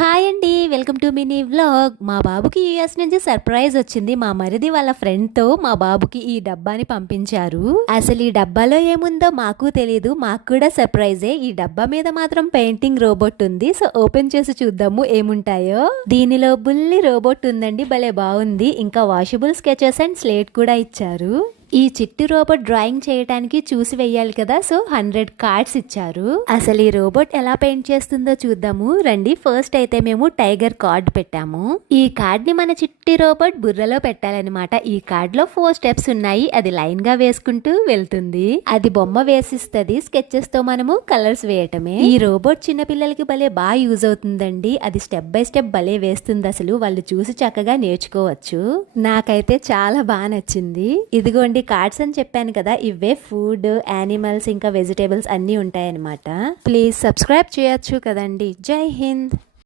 Hi అండి, welcome to mini vlog. మా బాబుకి యూఎస్ నుంచి సర్ప్రైజ్ వచ్చింది. మా మరిది వాళ్ళ ఫ్రెండ్తో మా బాబుకి ఈ డబ్బాని పంపించారు. అసలు ఈ డబ్బాలో ఏముందో మాకు తెలియదు, మాకు కూడా సర్ప్రైజే. ఈ డబ్బా మీద మాత్రం పెయింటింగ్ రోబోట్ ఉంది. సో ఓపెన్ చేసి చూద్దాము ఏముంటాయో. దీనిలో బుల్లి రోబోట్ ఉందండి, భలే బాగుంది. ఇంకా వాషబుల్ స్కెచెస్ అండ్ స్లేట్ కూడా ఇచ్చారు. ఈ చిట్టి రోబోట్ డ్రాయింగ్ చేయడానికి చూసి వెయ్యాలి కదా, సో 100 కార్డ్స్ ఇచ్చారు. అసలు ఈ రోబోట్ ఎలా పెయింట్ చేస్తుందో చూద్దాము రండి. ఫస్ట్ అయితే మేము టైగర్ కార్డ్ పెట్టాము. ఈ కార్డ్ ని మన చిట్టి రోబోట్ బుర్రలో పెట్టాలన్నమాట. ఈ కార్డ్ లో 4 స్టెప్స్ ఉన్నాయి. అది లైన్ గా వేసుకుంటూ వెళ్తుంది. అది బొమ్మ వేసిస్తుంది. స్కెచెస్ తో మనము కలర్స్ వేయటమే. ఈ రోబోట్ చిన్న పిల్లలకి భలే బాగా యూజ్ అవుతుందండి. అది స్టెప్ బై స్టెప్ భలే వేస్తుంది. అసలు వాళ్ళు చూసి చక్కగా నేర్చుకోవచ్చు. నాకైతే చాలా బాగా నచ్చింది. ఇదిగోండి కార్డ్స్ అని చెప్పాను కదా, ఇవే ఫుడ్, యానిమల్స్ ఇంకా వెజిటేబుల్స్ అన్నీ ఉంటాయన్నమాట. ప్లీజ్ సబ్స్క్రైబ్ చేయొచ్చు కదండి. జై హింద్.